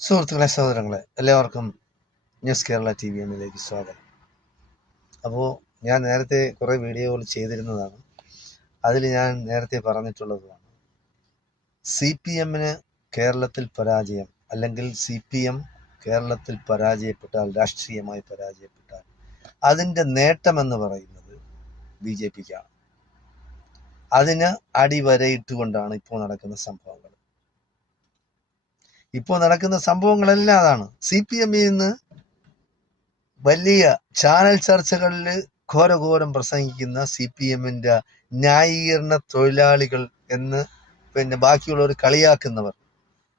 സുഹൃത്തുക്കളെ, സഹോദരങ്ങളെ, എല്ലാവർക്കും ന്യൂസ് കേരള TVMലേക്ക് സ്വാഗതം. അപ്പോൾ ഞാൻ നേരത്തെ കുറേ വീഡിയോകൾ ചെയ്തിരുന്നതാണ്. അതിൽ ഞാൻ നേരത്തെ പറഞ്ഞിട്ടുള്ളതാണ്, CPMന് കേരളത്തിൽ പരാജയം, അല്ലെങ്കിൽ CPM കേരളത്തിൽ പരാജയപ്പെട്ടാൽ, രാഷ്ട്രീയമായി പരാജയപ്പെട്ടാൽ അതിൻ്റെ നേട്ടമെന്ന് പറയുന്നത് BJPക്കാണ്. അതിന് അടിവരയിട്ടുകൊണ്ടാണ് ഇപ്പോൾ നടക്കുന്ന സംഭവങ്ങൾ. സംഭവങ്ങളെല്ലാം അതാണ്. CPMൽ നിന്ന് വലിയ ചാനൽ ചർച്ചകളിൽ ഘോരഘോരം പ്രസംഗിക്കുന്ന CPMന്റെ ന്യായീകരണ തൊഴിലാളികൾ എന്ന് ബാക്കിയുള്ളവർ കളിയാക്കുന്നവർ,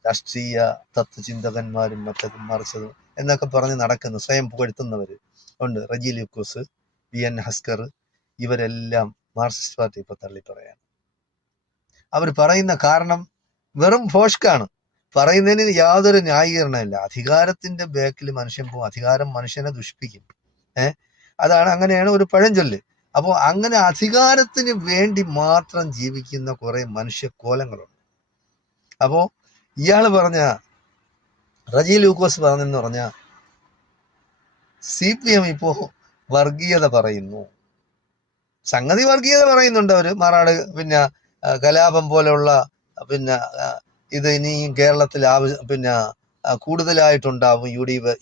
രാഷ്ട്രീയ തത്വചിന്തകന്മാരും മറ്റതും മറിച്ചതും എന്നൊക്കെ പറഞ്ഞ് നടക്കുന്ന സ്വയം പുകഴ്ത്തുന്നവർ ഉണ്ട്. റജി ലൂക്കോസ്, VN ഹസ്കർ, ഇവരെല്ലാം മാർക്സിസ്റ്റ് പാർട്ടി ഇപ്പോൾ തള്ളിപ്പറയാണ്. അവർ പറയുന്ന കാരണം വെറും ഫോഷ്കാണ്. പറയുന്നതിന് യാതൊരു ന്യായീകരണമില്ല. അധികാരത്തിന്റെ ബേക്കിൽ മനുഷ്യൻ പോകും, അധികാരം മനുഷ്യനെ ദുഷിപ്പിക്കും. അങ്ങനെയാണ് ഒരു പഴഞ്ചൊല്ല്. അപ്പോൾ അങ്ങനെ അധികാരത്തിന് വേണ്ടി മാത്രം ജീവിക്കുന്ന കുറെ മനുഷ്യക്കോലങ്ങളുണ്ട്. അപ്പോൾ ഇയാള് പറഞ്ഞ, റജി ലൂക്കോസ് പറഞ്ഞെന്ന് പറഞ്ഞ, CPM ഇപ്പോ വർഗീയത പറയുന്നു. സംഗതി വർഗീയത പറയുന്നുണ്ട് അവര്. മാറാട് കലാപം പോലെയുള്ള ഇത് ഇനിയും കേരളത്തിൽ കൂടുതലായിട്ടുണ്ടാവും.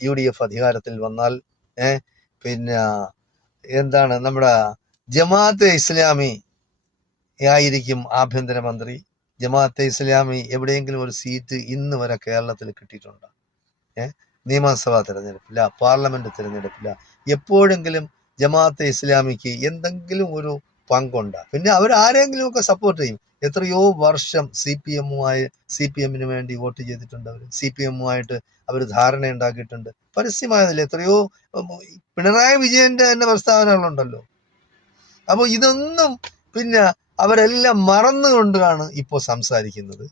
UDF അധികാരത്തിൽ വന്നാൽ എന്താണ്, നമ്മുടെ ജമാഅത്തെ ഇസ്ലാമി ആയിരിക്കും ആഭ്യന്തരമന്ത്രി. ജമാഅത്തെ ഇസ്ലാമി എവിടെയെങ്കിലും ഒരു സീറ്റ് ഇന്ന് വരെ കേരളത്തിൽ കിട്ടിയിട്ടുണ്ടോ? നിയമസഭാ തെരഞ്ഞെടുപ്പില്ല, പാർലമെന്റ് തെരഞ്ഞെടുപ്പില്ല, എപ്പോഴെങ്കിലും ജമാഅത്തെ ഇസ്ലാമിക്ക് എന്തെങ്കിലും ഒരു പങ്കുണ്ട്? പിന്നെ അവരാരെങ്കിലും ഒക്കെ സപ്പോർട്ട് ചെയ്യും. എത്രയോ വർഷം CPMന് വേണ്ടി വോട്ട് ചെയ്തിട്ടുണ്ട് അവർ. CPMുമായിട്ട് അവർ ധാരണ ഉണ്ടാക്കിയിട്ടുണ്ട്. പരസ്യമായതിൽ എത്രയോ പിണറായി വിജയന്റെ തന്നെ പ്രസ്താവനകളുണ്ടല്ലോ. അപ്പോൾ ഇതൊന്നും അവരെല്ലാം മറന്നുകൊണ്ടാണ് ഇപ്പോൾ സംസാരിക്കുന്നത്.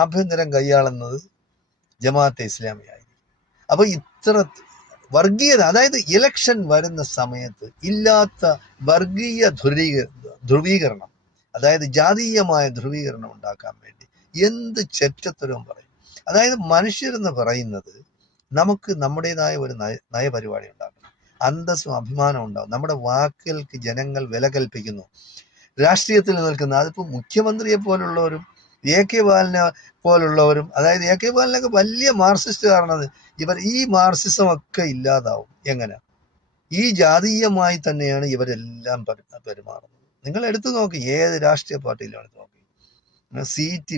ആഭ്യന്തരം കൈയാളുന്നത് ജമാഅത്തെ ഇസ്ലാമി ആയിരിക്കും. അപ്പൊ ഇത്ര വർഗീയത, അതായത് ഇലക്ഷൻ വരുന്ന സമയത്ത് ഇല്ലാത്ത വർഗീയ ധ്രുവീകരണം, അതായത് ജാതീയമായ ധ്രുവീകരണം ഉണ്ടാക്കാൻ വേണ്ടി എന്ത് ചെറ്റത്തരവും പറയും. അതായത് മനുഷ്യരെന്ന് പറയുന്നത് നമുക്ക് നമ്മുടേതായ ഒരു നയപരിപാടി ഉണ്ടാക്കണം, അന്തസ്സും അഭിമാനവും ഉണ്ടാവും. നമ്മുടെ വാക്കുകൾക്ക് ജനങ്ങൾ വില കൽപ്പിക്കുന്നു. രാഷ്ട്രീയത്തിൽ നിൽക്കുന്ന, അതിപ്പോൾ മുഖ്യമന്ത്രിയെ പോലുള്ളവരും AK ബാലനെ പോലുള്ളവരും, അതായത് AK ബാലനൊക്കെ വലിയ മാർക്സിസ്റ്റുകാരാണ്. ഈ മാർക്സിസം ഒക്കെ ഇല്ലാതാവും. എങ്ങനെ? ഈ ജാതീയമായി തന്നെയാണ് ഇവരെല്ലാം പെരുമാറുന്നത്. നിങ്ങൾ എടുത്തു നോക്കി, ഏത് രാഷ്ട്രീയ പാർട്ടിയിലാണ് നോക്കി, സീറ്റ്